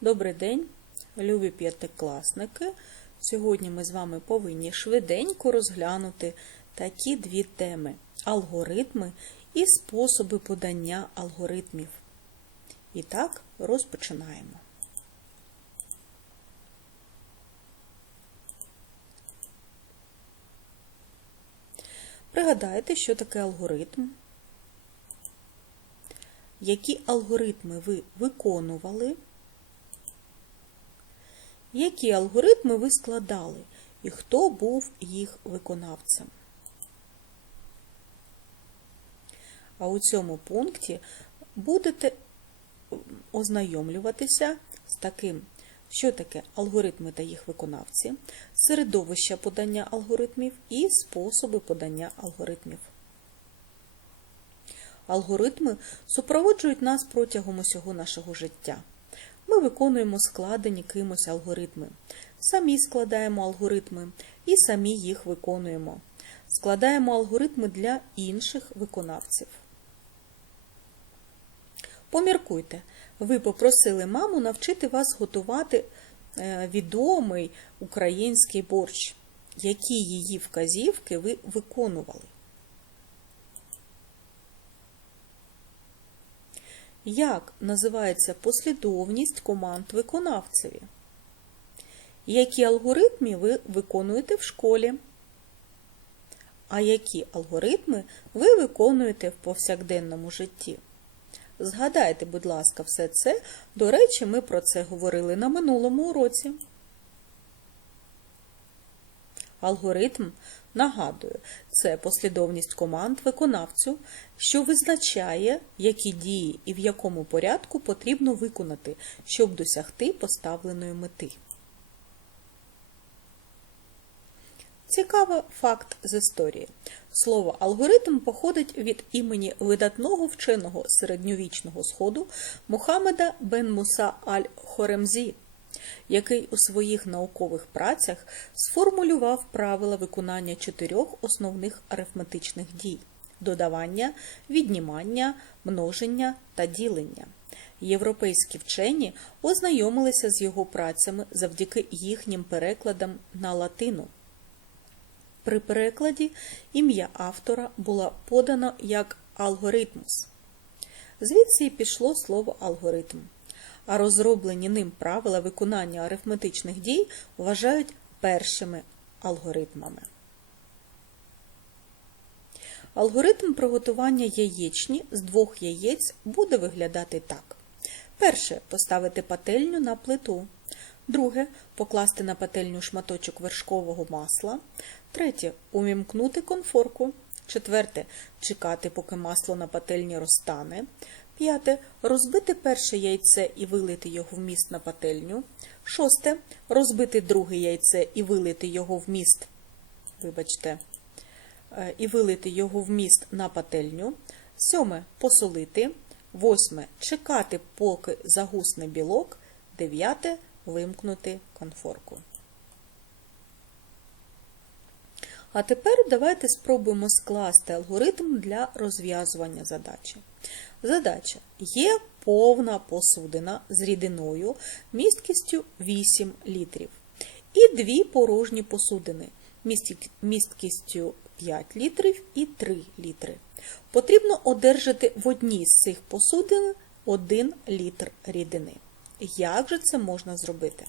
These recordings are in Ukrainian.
Добрий день, любі п'ятикласники. Сьогодні ми з вами повинні швиденько розглянути такі дві теми: алгоритми і способи подання алгоритмів. І так, розпочинаємо. Пригадайте, що таке алгоритм, які алгоритми ви виконували, які алгоритми ви складали і хто був їх виконавцем. А у цьому пункті будете ознайомлюватися з таким, що таке алгоритми та їх виконавці, середовище подання алгоритмів і способи подання алгоритмів. Алгоритми супроводжують нас протягом усього нашого життя. Ми виконуємо складені кимось алгоритми, самі складаємо алгоритми і самі їх виконуємо. Складаємо алгоритми для інших виконавців. Поміркуйте, ви попросили маму навчити вас готувати е, відомий український борщ. Які її вказівки ви виконували? Як називається послідовність команд виконавцеві? Які алгоритми ви виконуєте в школі? А які алгоритми ви виконуєте в повсякденному житті? Згадайте, будь ласка, все це. До речі, ми про це говорили на минулому уроці. Алгоритм, нагадую, це послідовність команд виконавцю, що визначає, які дії і в якому порядку потрібно виконати, щоб досягти поставленої мети. Цікавий факт з історії. Слово алгоритм походить від імені видатного вченого середньовічного сходу Мухаммеда бен Муса аль-Хоремзі, який у своїх наукових працях сформулював правила виконання чотирьох основних арифметичних дій додавання, віднімання, множення та ділення. Європейські вчені ознайомилися з його працями завдяки їхнім перекладам на латину. При перекладі ім'я автора було подано як алгоритмус. Звідси і пішло слово алгоритм, а розроблені ним правила виконання арифметичних дій вважають першими алгоритмами. Алгоритм приготування яєчні з двох яєць буде виглядати так. Перше поставити пательню на плиту. Друге покласти на пательню шматочок вершкового масла. Третє увімкнути конфорку. Четверте чекати, поки масло на пательні розтане. П'яте розбити перше яйце і вилити його в міст на пательню. Шосте розбити друге яйце і вилити його в міст. Вибачте, і вилити його в міст на пательню. Сьоме посолити. Восьме чекати, поки загусне білок. Дев'яте вимкнути конфорку. А тепер давайте спробуємо скласти алгоритм для розв'язування задачі. Задача є повна посудина з рідиною місткістю 8 літрів. І дві порожні посудини місткістю 5 літрів і 3 літри. Потрібно одержати в одній з цих посудин 1 літр рідини. Як же це можна зробити?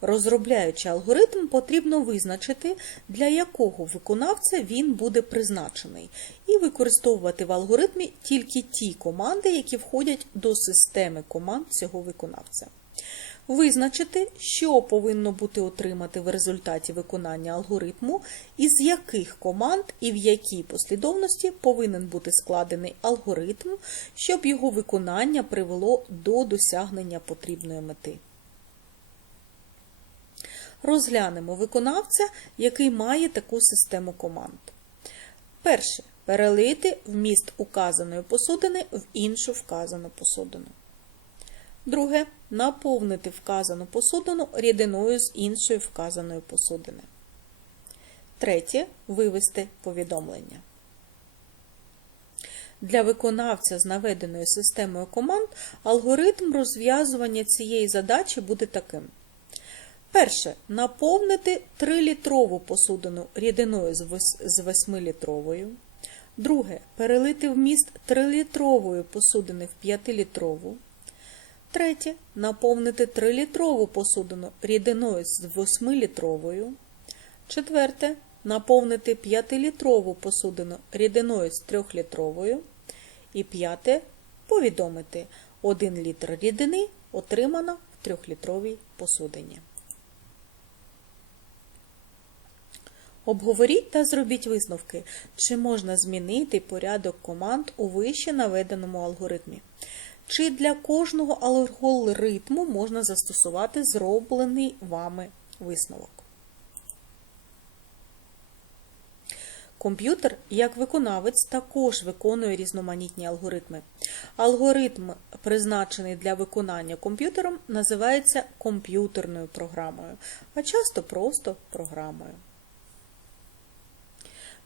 Розробляючи алгоритм, потрібно визначити, для якого виконавця він буде призначений, і використовувати в алгоритмі тільки ті команди, які входять до системи команд цього виконавця. Визначити, що повинно бути отримати в результаті виконання алгоритму, із яких команд і в якій послідовності повинен бути складений алгоритм, щоб його виконання привело до досягнення потрібної мети. Розглянемо виконавця, який має таку систему команд. Перше. Перелити вміст указаної посудини в іншу вказану посудину. Друге наповнити вказану посудину рідиною з іншої вказаної посудини. Третє вивести повідомлення. Для виконавця з наведеною системою команд алгоритм розв'язування цієї задачі буде таким. Перше. Наповнити 3-літрову посудину рідиною з 8-літровою. Друге. Перелити вміст 3-літрової посудини в 5-літрову. Третє. Наповнити 3-літрову посудину рідиною з 8-літровою. Четверте. Наповнити 5-літрову посудину рідиною з 3-літровою. І п'яте. Повідомити 1 літр рідини отримано в 3-літровій посудині. Обговоріть та зробіть висновки, чи можна змінити порядок команд у вище наведеному алгоритмі. Чи для кожного алгоритму можна застосувати зроблений вами висновок. Комп'ютер, як виконавець, також виконує різноманітні алгоритми. Алгоритм, призначений для виконання комп'ютером, називається комп'ютерною програмою, а часто просто програмою.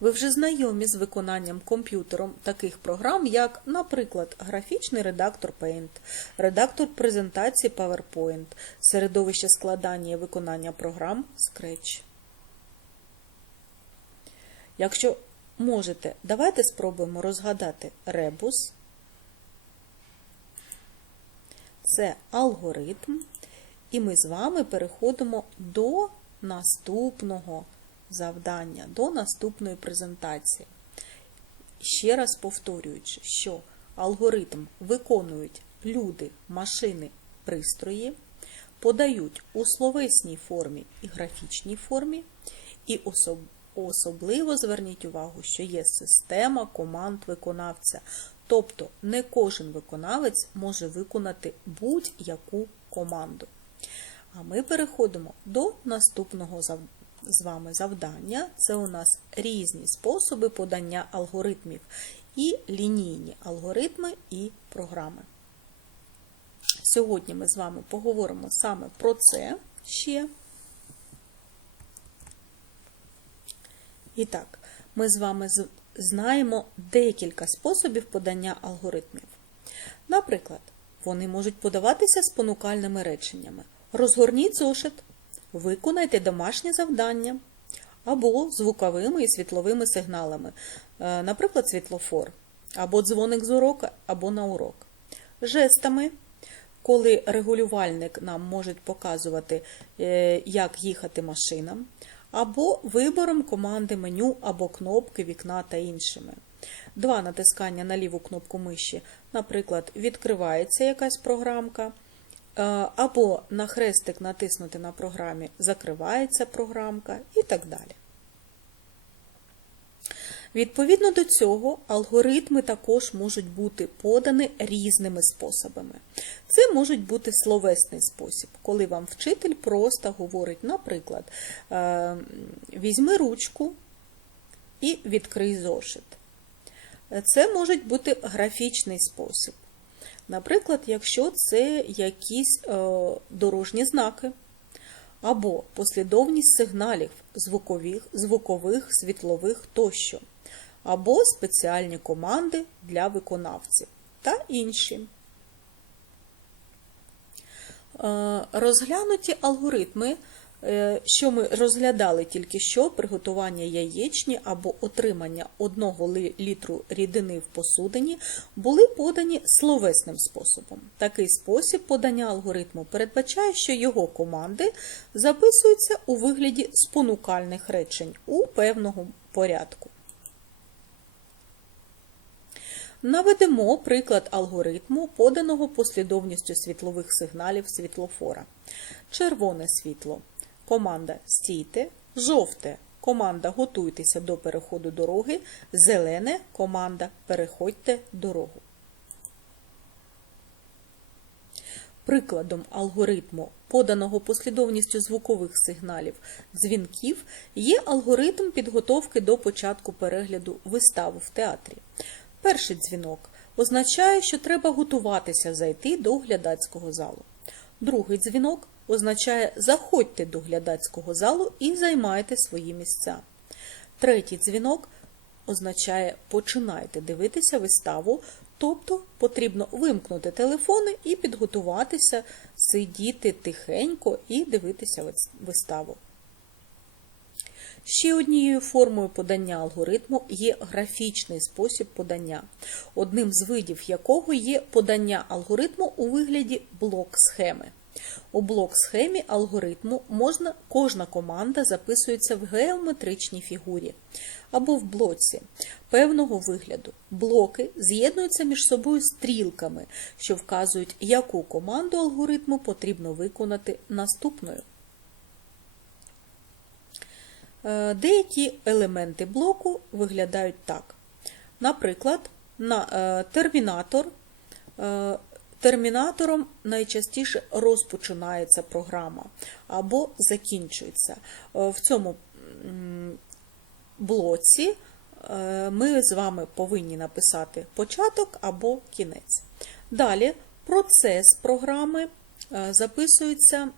Ви вже знайомі з виконанням комп'ютером таких програм, як, наприклад, графічний редактор Paint, редактор презентації PowerPoint, середовище складання і виконання програм Scratch. Якщо можете, давайте спробуємо розгадати ребус. Це алгоритм, і ми з вами переходимо до наступного завдання, до наступної презентації. Ще раз повторюючи, що алгоритм виконують люди, машини, пристрої, подають у словесній формі і графічній формі, і особливо зверніть увагу, що є система команд виконавця. Тобто не кожен виконавець може виконати будь-яку команду. А ми переходимо до наступного з вами завдання. Це у нас різні способи подання алгоритмів і лінійні алгоритми і програми. Сьогодні ми з вами поговоримо саме про це ще. І так, ми з вами знаємо декілька способів подання алгоритмів. Наприклад, вони можуть подаватися спонукальними реченнями. Розгорніть зошит, виконайте домашнє завдання, або звуковими і світловими сигналами, е, наприклад, світлофор, або дзвоник з урока, або на урок. Жестами, коли регулювальник нам може показувати, е, як їхати машинам або вибором команди меню або кнопки вікна та іншими. Два натискання на ліву кнопку миші, наприклад, відкривається якась програмка, або на хрестик натиснути на програмі закривається програмка і так далі. Відповідно до цього, алгоритми також можуть бути подані різними способами. Це можуть бути словесний спосіб, коли вам вчитель просто говорить, наприклад, «Е, візьми ручку і відкрий зошит. Це може бути графічний спосіб. Наприклад, якщо це якісь е, дорожні знаки, або послідовність сигналів звукових, звукових світлових тощо або спеціальні команди для виконавців та інші. Е, розглянуті алгоритми, що ми розглядали тільки що, приготування яєчні або отримання 1 літру рідини в посудині, були подані словесним способом. Такий спосіб подання алгоритму передбачає, що його команди записуються у вигляді спонукальних речень у певному порядку. Наведемо приклад алгоритму, поданого послідовністю світлових сигналів світлофора. Червоне світло. Команда Стійте. Жовте. Команда Готуйтеся до переходу дороги. Зелене команда Переходьте дорогу. Прикладом алгоритму, поданого послідовністю звукових сигналів дзвінків, є алгоритм підготовки до початку перегляду вистави в театрі. Перший дзвінок означає, що треба готуватися зайти до глядацького залу. Другий дзвінок означає заходьте до глядацького залу і займайте свої місця. Третій дзвінок означає починайте дивитися виставу, тобто потрібно вимкнути телефони і підготуватися, сидіти тихенько і дивитися виставу. Ще однією формою подання алгоритму є графічний спосіб подання, одним з видів якого є подання алгоритму у вигляді блок-схеми. У блок-схемі алгоритму можна, кожна команда записується в геометричній фігурі або в блоці певного вигляду. Блоки з'єднуються між собою стрілками, що вказують, яку команду алгоритму потрібно виконати наступною. Е, Деякі елементи блоку виглядають так. Наприклад, на е, термінатор. Термінатором найчастіше розпочинається програма або закінчується. Е, В цьому блоці е, ми з вами повинні написати початок або кінець. Далі процес програми е, записується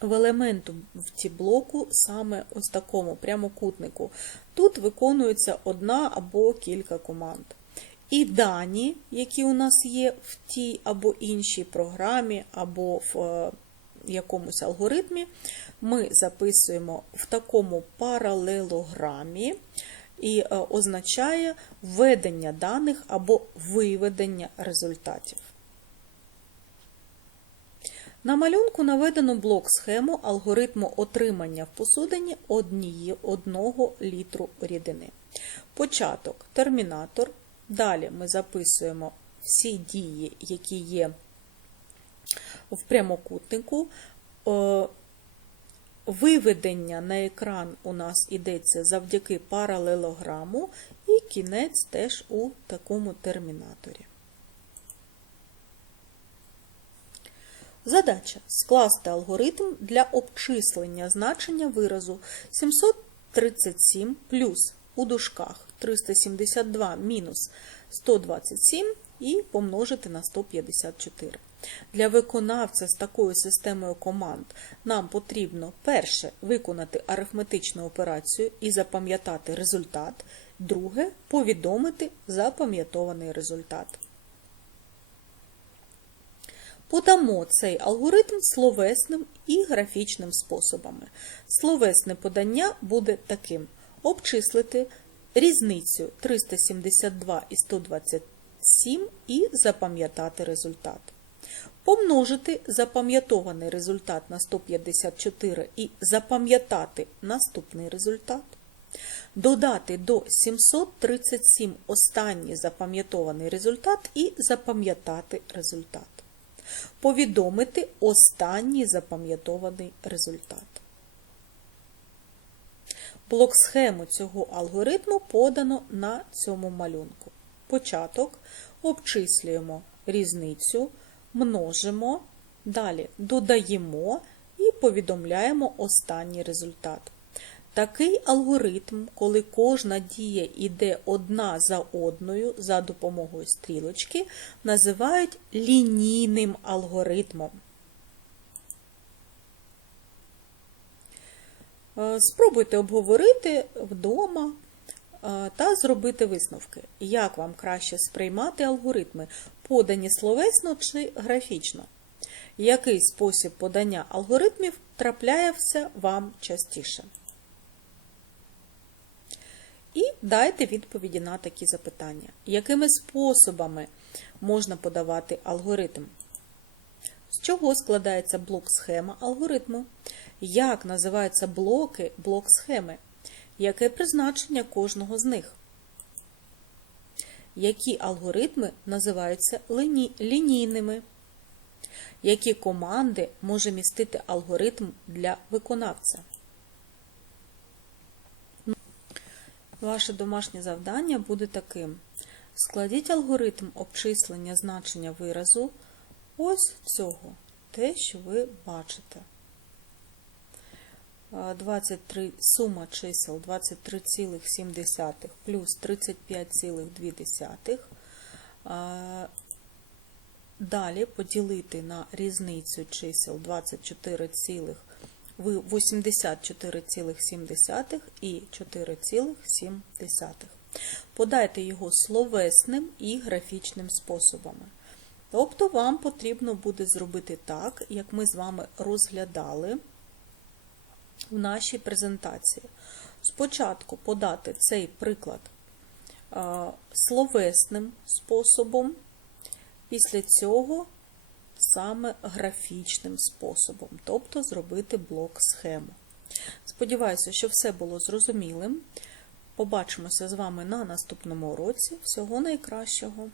в елементу в ті блоку саме ось такому прямокутнику. Тут виконується одна або кілька команд. І дані, які у нас є в тій або іншій програмі, або в е, якомусь алгоритмі, ми записуємо в такому паралелограмі і е, означає введення даних або виведення результатів. На малюнку наведено блок-схему алгоритму отримання в посудині однієї, одного літру рідини. Початок термінатор. Далі ми записуємо всі дії, які є в прямокутнику. Е, Виведення на екран у нас йдеться завдяки паралелограму, і кінець теж у такому термінаторі. Задача скласти алгоритм для обчислення значення виразу 737 плюс у дужках 372 мінус 127 і помножити на 154. Для виконавця з такою системою команд нам потрібно перше виконати арифметичну операцію і запам'ятати результат, друге повідомити запам'ятований результат. Подамо цей алгоритм словесним і графічним способами. Словесне подання буде таким: обчислити різницю 372 і 127 і запам'ятати результат. Помножити запам'ятований результат на 154 і запам'ятати наступний результат. Додати до 737 останній запам'ятований результат і запам'ятати результат. Повідомити останній запам'ятований результат. Блок-схему цього алгоритму подано на цьому малюнку. Початок обчислюємо різницю, множимо, далі додаємо і повідомляємо останній результат. Такий алгоритм, коли кожна дія йде одна за одною за допомогою стрілочки, називають лінійним алгоритмом. Спробуйте обговорити вдома е, та зробити висновки, як вам краще сприймати алгоритми, подані словесно чи графічно. Який спосіб подання алгоритмів трапляється вам частіше? І дайте відповіді на такі запитання. Якими способами можна подавати алгоритм? З чого складається блок-схема алгоритму? Як називаються блоки блок-схеми? Яке призначення кожного з них? Які алгоритми називаються ліні- лінійними? Які команди може містити алгоритм для виконавця? Ваше домашнє завдання буде таким. Складіть алгоритм обчислення значення виразу ось цього, те, що ви бачите. А, 23, сума чисел 23,7 плюс 35,2. Далі поділити на різницю чисел 24,1 84,7 і 4,7. Подайте його словесним і графічним способами. Тобто вам потрібно буде зробити так, як ми з вами розглядали в нашій презентації. Спочатку подати цей приклад словесним способом, після цього саме графічним способом, тобто зробити блок схему. Сподіваюся, що все було зрозумілим. Побачимося з вами на наступному уроці. Всього найкращого!